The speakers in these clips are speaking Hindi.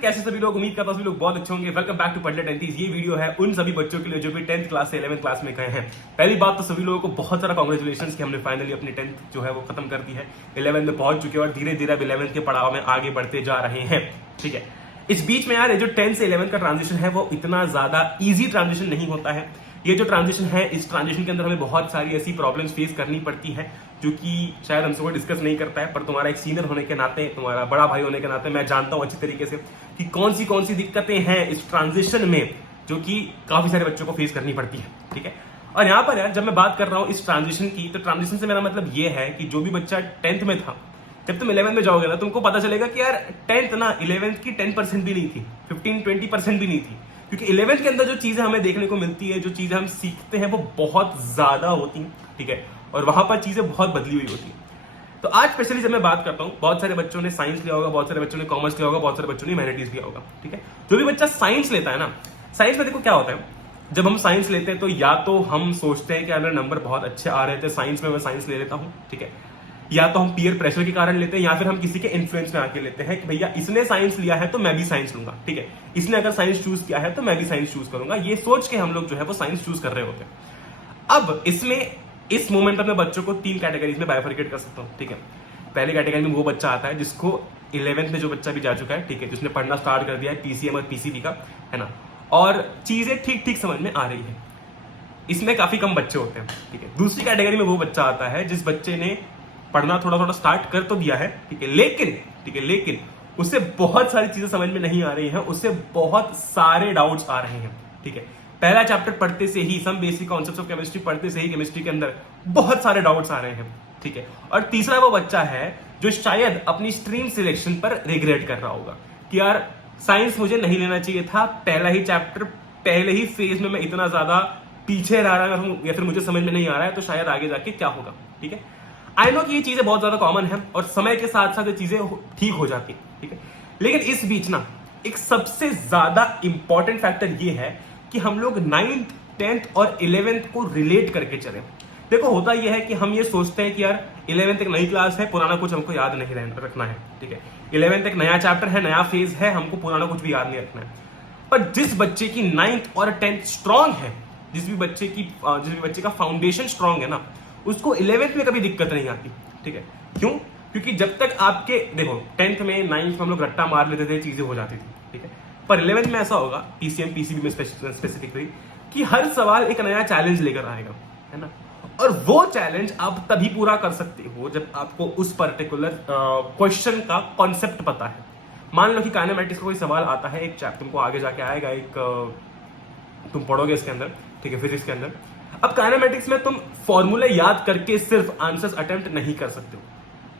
कैसे सभी लोग, उम्मीद करता हूं सभी लोग बहुत अच्छे होंगे। वेलकम बैक टू पढ़ले टेंथीज। ये वीडियो है उन सभी बच्चों के लिए जो भी 10th क्लास से 11th क्लास में गए हैं। पहली बात तो सभी लोगों को बहुत सारा कांग्रेचुलेशंस कि हमने फाइनली अपनी 10th जो है वो खत्म कर दी है, 11th में पहुंच चुके हैं और धीरे धीरे अब 11th के पड़ाव में आगे बढ़ते जा रहे हैं। ठीक है, इस बीच में यार जो 10 से 11 का ट्रांजिशन है वो इतना ज्यादा इजी ट्रांजिशन नहीं होता है। ये जो ट्रांजिशन है, इस ट्रांजिशन के अंदर हमें बहुत सारी ऐसी प्रॉब्लम्स फेस करनी पड़ती है जो कि शायद हमसे कोई डिस्कस नहीं करता है, पर तुम्हारा एक सीनियर होने के नाते, तुम्हारा बड़ा भाई होने के नाते मैं जानता हूं अच्छी तरीके से कि कौन सी दिक्कतें हैं इस ट्रांजिशन में जो कि काफी सारे बच्चों को फेस करनी पड़ती है। ठीक है, और यहाँ पर यार जब मैं बात कर रहा हूँ इस ट्रांजिशन की, तो ट्रांजिशन से मेरा मतलब ये है कि जो भी बच्चा 10th में था, जब तुम 11th में जाओगे ना, तुमको पता चलेगा कि यार 10th ना 11th की 10% भी नहीं थी, 15-20% भी नहीं थी। क्योंकि 11th के अंदर जो चीजें हमें देखने को मिलती है, जो चीजें हम सीखते हैं वो बहुत ज्यादा होती हैं। ठीक है, और वहां पर चीजें बहुत बदली हुई होती हैं। तो आज स्पेशली जब मैं बात करता हूँ, बहुत सारे बच्चों ने साइंस लिया होगा, बहुत सारे बच्चों ने कॉमर्स लिया होगा, बहुत सारे बच्चों ने ह्यूमैनिटीज लिया होगा। ठीक है, जो भी बच्चा साइंस लेता है ना, साइंस में देखो क्या होता है, जब हम साइंस लेते हैं तो या तो हम सोचते हैं कि अगर नंबर बहुत अच्छे आ रहे थे साइंस में, मैं साइंस ले लेता हूँ। ठीक है, या तो हम पीयर प्रेशर के कारण लेते हैं, या फिर हम किसी के इन्फ्लुएंस में आके लेते हैं कि भैया इसने साइंस लिया है तो मैं भी साइंस लूंगा। ठीक है, इसने अगर साइंस चूज किया है तो मैं भी साइंस चूज करूंगा, ये सोच के हम लोग जो है वो साइंस चूज कर रहे होते हैं। अब इसमें इस मोमेंट में बच्चों को 3 कैटेगरीज में बाइफरकेट कर सकता हूँ। ठीक है, पहली कैटेगरी में वो बच्चा आता है जिसको 11th में जो बच्चा भी जा चुका है, ठीक है, जिसने पढ़ना स्टार्ट कर दिया है पीसीएम और पीसीबी का, है ना, और चीजें ठीक ठीक समझ में आ रही है। इसमें काफी कम बच्चे होते हैं। ठीक है, दूसरी कैटेगरी में वो बच्चा आता है जिस बच्चे ने पढ़ना थोड़ा थोड़ा स्टार्ट कर तो दिया है, ठीक है, लेकिन उससे बहुत सारी चीजें समझ में नहीं आ रही हैं, उससे बहुत सारे डाउट्स आ रहे हैं। ठीक है, पहला चैप्टर पढ़ते से ही, some basic concepts of chemistry पढ़ते से ही केमिस्ट्री के अंदर बहुत सारे डाउट्स आ रहे हैं। ठीक है, और तीसरा वो बच्चा है जो शायद अपनी स्ट्रीम सिलेक्शन पर रिग्रेट कर रहा होगा कि यार साइंस मुझे नहीं लेना चाहिए था, पहला ही चैप्टर, पहले ही फेज में मैं इतना ज्यादा पीछे रह रहा हूं, या फिर मुझे समझ में नहीं आ रहा है, तो शायद आगे जाके क्या होगा। ठीक है, आई नो कि ये चीजें बहुत ज्यादा कॉमन है और समय के साथ साथ ये चीजें ठीक हो जाती है। ठीक है, लेकिन इस बीच ना एक सबसे ज्यादा इंपॉर्टेंट फैक्टर ये है कि हम लोग 9th 10th और 11th को रिलेट करके चले। देखो होता यह है कि हम ये सोचते हैं कि यार 11th एक नई क्लास है, पुराना कुछ हमको याद नहीं रखना है। ठीक है, 11th एक नया चैप्टर है, नया फेज है, हमको पुराना कुछ भी याद नहीं रखना है। पर जिस बच्चे की 9th और 10th स्ट्रांग है, जिस भी बच्चे का फाउंडेशन स्ट्रांग है ना, उसको 11th में कभी दिक्कत नहीं आती। ठीक है, क्यों? क्योंकि जब तक आपके, देखो 10th में 9th में हम लोग रट्टा मार लेते थे, चीजें हो जाती थी। ठीक है, पर 11th में ऐसा होगा, पीसीएम पीसीबी में स्पेसिफिक्टली, कि हर सवाल एक नया चैलेंज लेकर आएगा, है ना, और वो चैलेंज आप तभी पूरा कर सकते हो जब आपको उस पर्टिकुलर क्वेश्चन का कॉन्सेप्ट पता है। मान लो कि काइनेमैटिक्स का कोई सवाल आता है, एक चैप्टर तुमको आगे जाके आएगा, एक तुम पढ़ोगे इसके अंदर, ठीक है, फिजिक्स के अंदर। अब काइनेमैटिक्स में तुम फॉर्मूले याद करके सिर्फ आंसर्स अटेम्प्ट नहीं कर सकते हो।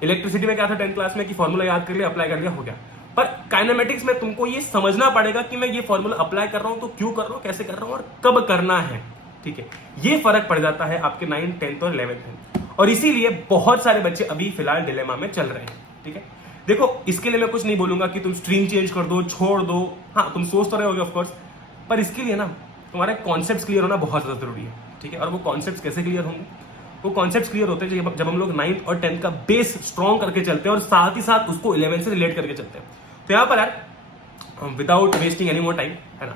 इलेक्ट्रिसिटी में क्या था 10th क्लास में कि फॉर्मूला याद कर लिया, अप्लाई कर लिया, हो गया। पर काइनेमैटिक्स में तुमको ये समझना पड़ेगा कि मैं ये फॉर्मूला अप्लाई कर रहा हूं तो क्यों कर रहा हूं, कैसे कर रहा हूं और कब करना है। ठीक है, ये फर्क पड़ जाता है आपके 9th 10th और 11th में, और इसीलिए बहुत सारे बच्चे अभी फिलहाल डिलेमा में चल रहे हैं। ठीक है, देखो इसके लिए मैं कुछ नहीं बोलूंगा कि तुम स्ट्रीम चेंज कर दो, छोड़ दो, हाँ तुम सोच तो रहे होगे ऑफकोर्स, पर इसके लिए ना तुम्हारे कॉन्सेप्ट्स क्लियर होना बहुत ज्यादा जरूरी है। ठीक है, और वो कॉन्सेप्ट्स कैसे क्लियर होंगे? वो कॉन्सेप्ट्स क्लियर होते हैं जब हम लोग 9th और 10th का बेस स्ट्रॉन्ग करके चलते हैं और साथ ही साथ उसको 11th से रिलेट करके चलते हैं। तो यहाँ पर यार without wasting any more time, है ना,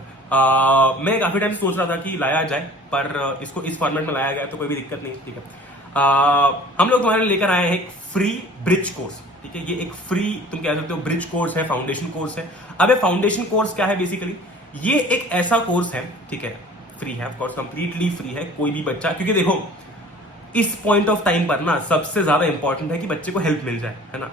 मैं काफी टाइम सोच रहा था कि लाया जाए, पर इसको इस फॉर्मेट में लाया गया तो कोई भी दिक्कत नहीं। ठीक है, हम लोग तुम्हारे लेकर आए हैं एक फ्री ब्रिज कोर्स। ठीक है, ये एक फ्री, तुम कह सकते हो ब्रिज कोर्स है, फाउंडेशन कोर्स है। अब ये फाउंडेशन कोर्स क्या है? बेसिकली ये एक ऐसा कोर्स है, ठीक है, फ्री है, ऑफ कोर्स कंप्लीटली फ्री है, कोई भी बच्चा, क्योंकि देखो इस पॉइंट ऑफ टाइम पर ना सबसे ज्यादा इंपॉर्टेंट है कि बच्चे को हेल्प मिल जाए, है ना,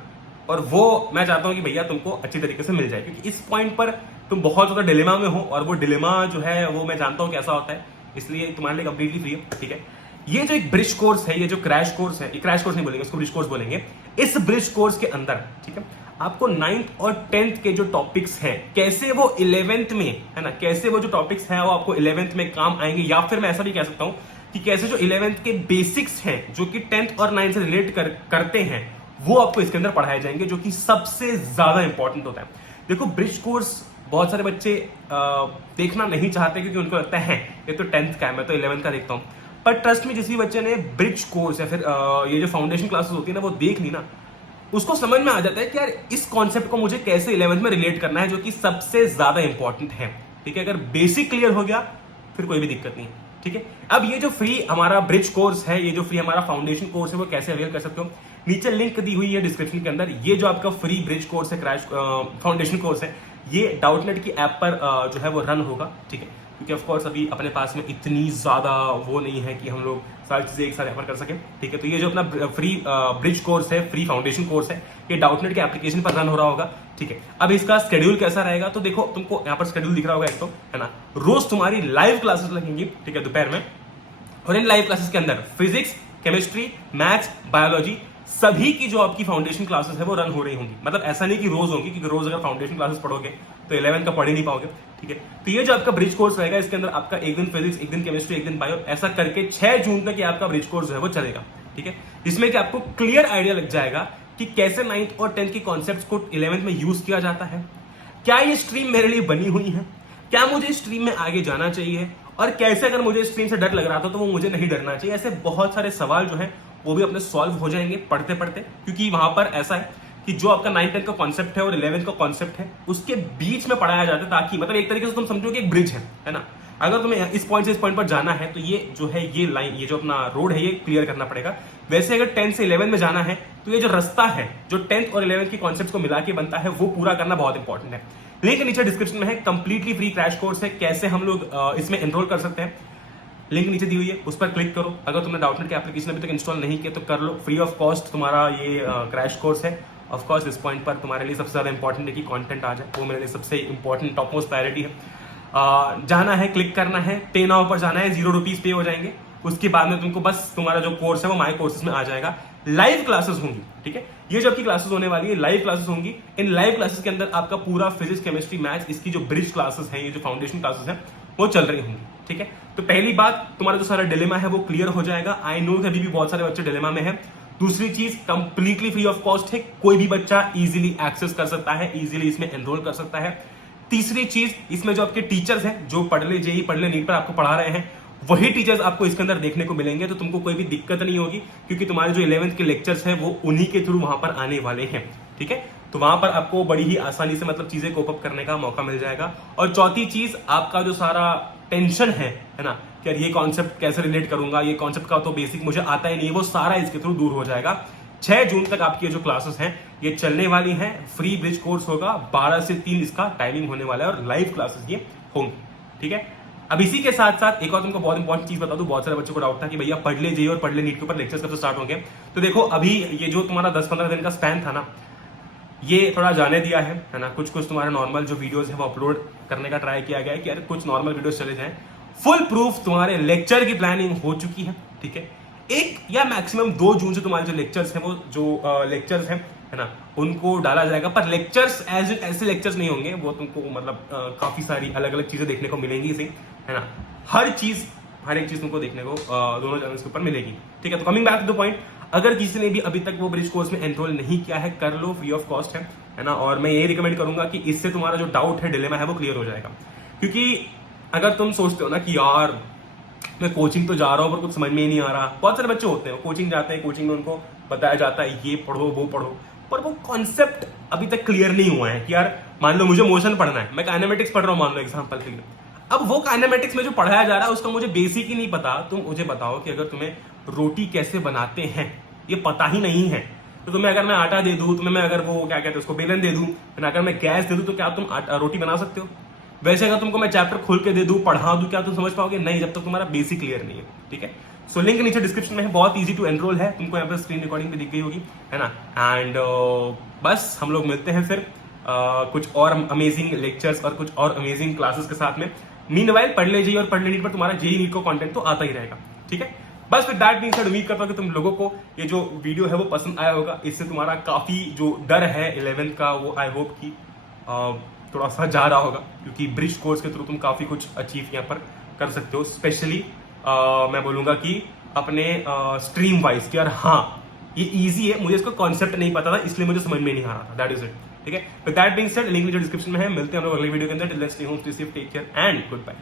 और वो मैं चाहता हूं कि भैया तुमको अच्छी तरीके से मिल जाए, क्योंकि इस पॉइंट पर तुम बहुत ज्यादा डिलेमा में हो, और वो डिलेमा जो है वो मैं जानता हूं कैसा होता है, इसलिए तुम्हारे लिए कंप्लीटली फ्री है। ठीक है, ये जो एक ब्रिज कोर्स है, ये जो क्रैश कोर्स है, ये क्रैश कोर्स नहीं बोलेंगे, इसको ब्रिज कोर्स बोलेंगे। इस ब्रिज कोर्स के अंदर, ठीक है, आपको 9th और 10th के जो टॉपिक्स हैं, कैसे वो 11th में, है ना, कैसे वो जो टॉपिक्स हैं वो आपको 11th में काम आएंगे, या फिर मैं ऐसा भी कह सकता हूं कि कैसे जो 11th के बेसिक्स हैं जो कि 10th और 9th से रिलेट करते हैं, वो आपको इसके अंदर पढ़ाए जाएंगे, जो कि सबसे ज्यादा इंपॉर्टेंट होता है। देखो ब्रिज कोर्स बहुत सारे बच्चे देखना नहीं चाहते क्योंकि उनको लगता है ये तो 10th का है, मैं तो 11th का देखता हूं। पर ट्रस्ट में जिस भी बच्चे ने ब्रिज कोर्स या फिर ये जो फाउंडेशन क्लासेस होती है ना वो देख ली ना, उसको समझ में आ जाता है कि यार इस कॉन्सेप्ट को मुझे कैसे 11th में रिलेट करना है, जो कि सबसे ज्यादा इंपॉर्टेंट है। ठीक है, अगर बेसिक क्लियर हो गया फिर कोई भी दिक्कत नहीं है। ठीक है, अब ये जो फ्री हमारा ब्रिज कोर्स है, ये जो फ्री हमारा फाउंडेशन कोर्स है, वो कैसे अवेल कर सकते हो, नीचे लिंक दी हुई है डिस्क्रिप्शन के अंदर। ये जो आपका फ्री ब्रिज कोर्स है, क्रैश फाउंडेशन कोर्स है, ये डाउटनेट की ऐप पर जो है वो रन होगा। ठीक है, क्योंकि ऑफ कोर्स अभी अपने पास में इतनी ज्यादा वो नहीं है कि हम लोग सारी चीजें एक साथ रेफर कर सके। ठीक है, तो ये जो अपना फ्री ब्रिज कोर्स है, फ्री फाउंडेशन कोर्स है, ये डाउटनेट के एप्लीकेशन पर रन हो रहा होगा। ठीक है, अब इसका शेड्यूल कैसा रहेगा, तो देखो तुमको यहाँ पर शेड्यूल दिख रहा होगा एक तो, है ना। रोज तुम्हारी लाइव क्लासेस लगेंगी, ठीक है, दोपहर में। और इन लाइव क्लासेस के अंदर फिजिक्स, केमिस्ट्री, मैथ्स, बायोलॉजी सभी की जो आपकी फाउंडेशन क्लासेस है वो रन हो रही होंगी। मतलब ऐसा नहीं कि रोज होंगी, क्योंकि रोज अगर फाउंडेशन क्लासेस पढ़ोगे तो 11 का पढ़ ही नहीं पाओगे। ठीक है, तो ये जो आपका ब्रिज कोर्स रहेगा, इसके अंदर आपका एक दिन फिजिक्स, एक दिन केमिस्ट्री, एक दिन बायो, ऐसा करके 6 जून तक ये आपका ब्रिज कोर्स जो है वो चलेगा। ठीक है, जिसमें कि आपको क्लियर आइडिया लग जाएगा कि कैसे 9th और 10th के कॉन्सेप्ट्स को 11th में यूज किया जाता है, क्या ये स्ट्रीम मेरे लिए बनी हुई है, क्या मुझे स्ट्रीम में आगे जाना चाहिए, और कैसे अगर मुझे स्ट्रीम से डर लग रहा था तो वो मुझे नहीं डरना चाहिए। ऐसे बहुत सारे सवाल जो है वो भी अपने सॉल्व हो जाएंगे पढ़ते पढ़ते, क्योंकि वहां पर ऐसा है कि जो आपका 9th 10th का कॉन्सेप्ट है और 11th का कॉन्सेप्ट है उसके बीच में पढ़ाया जाता है, ताकि मतलब एक तरीके से तुम समझो कि एक ब्रिज है ना। अगर तुम्हें इस पॉइंट से इस पॉइंट पर जाना है तो ये जो है ये लाइन, ये जो अपना रोड है, ये क्लियर करना पड़ेगा। वैसे अगर 10th से 11 में जाना है तो ये जो रास्ता है जो 10th और 11th के कॉन्सेप्ट को मिला के बनता है, वो पूरा करना बहुत इंपॉर्टेंट है। लिंक नीचे डिस्क्रिप्शन में है, कंप्लीटली फ्री क्रैश कोर्स है। कैसे हम लोग इसमें एनरोल कर सकते हैं, लिंक नीचे दी हुई है, उस पर क्लिक करो। अगर तुमने डाउटनेट के एप्लीकेशन अभी तक इंस्टॉल नहीं किया तो कर लो, फ्री ऑफ कॉस्ट तुम्हारा ये क्रैश कोर्स है। ऑफ कोर्स इस पॉइंट पर तुम्हारे लिए सबसे ज्यादा इंपॉर्टेंट है कि कंटेंट आ जाए, वो मेरे लिए सबसे इंपॉर्टेंट टॉप मोस्ट प्रायोरिटी है। जाना है, क्लिक करना है, पे नाउ पर जाना है, 0 रुपीज पे हो जाएंगे। उसके बाद में तुमको बस तुम्हारा जो कोर्स है वो माई कोर्सेज में आ जाएगा। लाइव क्लासेस होंगी, ठीक है, ये जो आपकी क्लासेस होने वाली है लाइव क्लासेस होंगी। इन लाइव क्लासेस के अंदर आपका पूरा फिजिक्स, केमिस्ट्री, मैथ्स, इसकी जो ब्रिज क्लासेस है, ये जो फाउंडेशन क्लासेस है वो चल रही होंगी। ठीक है, तो पहली बात, तुम्हारा जो सारा डिलेमा है वो क्लियर हो जाएगा। आई नो अभी भी बहुत सारे बच्चे डिलेमा में है। दूसरी चीज, कंप्लीटली फ्री ऑफ कॉस्ट है, कोई भी बच्चा इजीली एक्सेस कर सकता है, इजीली इसमें एनरोल कर सकता है। तीसरी चीज, इसमें जो आपके टीचर्स हैं जो पढ़ ले जेई, पढ़ ले नीट पर आपको पढ़ा रहे हैं, वही टीचर्स आपको इसके अंदर देखने को मिलेंगे, तो तुमको कोई भी दिक्कत नहीं होगी, क्योंकि तुम्हारे जो 11th के लेक्चर्स हैं वो उन्हीं के थ्रू वहां पर आने वाले हैं। ठीक है, तो वहां पर आपको बड़ी ही आसानी से मतलब चीजें कोप अप करने का मौका मिल जाएगा। और चौथी चीज, आपका जो सारा टेंशन है ना कि यार ये कॉन्सेप्ट कैसे रिलेट करूंगा, ये कॉन्सेप्ट का तो बेसिक मुझे आता ही नहीं है, वो सारा इसके थ्रू दूर हो जाएगा। 6 जून तक आपकी जो क्लासेस हैं ये चलने वाली हैं। फ्री ब्रिज कोर्स होगा, 12 से 3 इसका टाइमिंग होने वाला है, और लाइव क्लासेस ये होंगी। ठीक है, अब इसी के साथ साथ एक और तुमको बहुत इंपॉर्टेंट चीज बता दूं। बहुत सारे बच्चों को डाउट था कि भैया पढ़ ले जेईई और पढ़ ले नीट के ऊपर लेक्चर्स कब से स्टार्ट होंगे। तो देखो, अभी ये जो तुम्हारा 10-15 दिन का स्पैन था ना, ये थोड़ा जाने दिया है ना। कुछ तुम्हारे नॉर्मल जो वीडियोस है वो अपलोड करने का ट्राई किया गया है कि यार कुछ नॉर्मल वीडियोस चले जाएं। फुल प्रूफ तुम्हारे लेक्चर की प्लानिंग हो चुकी है। ठीक है, 1 या मैक्सिमम 2 जून से तुम्हारे जो लेक्चर्स हैं वो जो लेक्चर्स हैं, है ना, उनको डाला जाएगा। पर लेक्चर्स ऐसे लेक्चर्स नहीं होंगे, वो तुमको मतलब काफी सारी अलग अलग चीजें देखने को मिलेंगी इसे, है ना। हर एक चीज तुमको देखने को दोनों चैनल्स के ऊपर मिलेगी। ठीक है, तो coming back to the point, अगर किसी ने भी अभी तक वो ब्रिज कोर्स में एनरोल नहीं किया है, कर लो, फ्री ऑफ कॉस्ट है ना। और मैं ये रिकमेंड करूंगा कि इससे तुम्हारा जो डाउट है, डिलेमा है, वो क्लियर हो जाएगा। क्योंकि अगर तुम सोचते हो ना कि यार मैं कोचिंग तो जा रहा हूं पर कुछ समझ में ही नहीं आ रहा, बहुत सारे बच्चे होते हैं कोचिंग जाते हैं, कोचिंग में उनको बताया जाता है ये पढ़ो वो पढ़ो, पर वो कॉन्सेप्ट अभी तक क्लियर नहीं हुआ है कि यार मान लो मुझे मोशन पढ़ना है, मैं काइनेमेटिक्स पढ़ रहा हूं मान लो एग्जांपल के लिए। अब वो काइनेमेटिक्स में जो पढ़ाया जा रहा है उसका मुझे बेसिक ही नहीं पता। तुम मुझे बताओ कि अगर तुम्हें रोटी कैसे बनाते हैं ये पता ही नहीं है, तो तुम्हें अगर मैं आटा दे दूं, तुम्हें मैं अगर वो क्या कहते हैं उसको बेलन दे दूं, अगर मैं गैस दे दूं, तो क्या तुम रोटी बना सकते हो? वैसे अगर तुमको मैं चैप्टर खोल के दे दूं, पढ़ा दूं, क्या तुम समझ पाओगे? नहीं, जब तक तुम्हारा बेसिक क्लियर नहीं है। ठीक है, सो लिंक नीचे डिस्क्रिप्शन में है, बहुत इजी टू एनरोल है, तुमको यहाँ पर स्क्रीन रिकॉर्डिंग भी दिख गई होगी, है ना। एंड बस हम लोग मिलते हैं फिर कुछ और अमेजिंग लेक्चर्स और कुछ और अमेजिंग क्लासेस के साथ में। मीनवाइल पढ़ ले जेईई और पढ़ ले नीट पर तुम्हारा जेईई नीट को कंटेंट तो आता ही रहेगा। ठीक है, बस विद दैट बीइंग सेड, उम्मीद करता हूं कि तुम लोगों को ये जो वीडियो है वो पसंद आया होगा। इससे तुम्हारा काफी जो डर है 11th का वो आई होप कि थोड़ा सा जा रहा होगा, क्योंकि ब्रिज कोर्स के थ्रू तुम काफी कुछ अचीव यहाँ पर कर सकते हो। स्पेशली मैं बोलूंगा कि अपने स्ट्रीम वाइज कि यार हाँ ये इजी है, मुझे इसका कॉन्सेप्ट नहीं पता था इसलिए मुझे समझ में नहीं आ रहा था, दैट इज इट। ठीक है, with that being said, link नीचे डिस्क्रिप्शन में है, मिलते हैं हम लोग अगली वीडियो के अंदर। Till then stay home, stay safe, take care and good bye.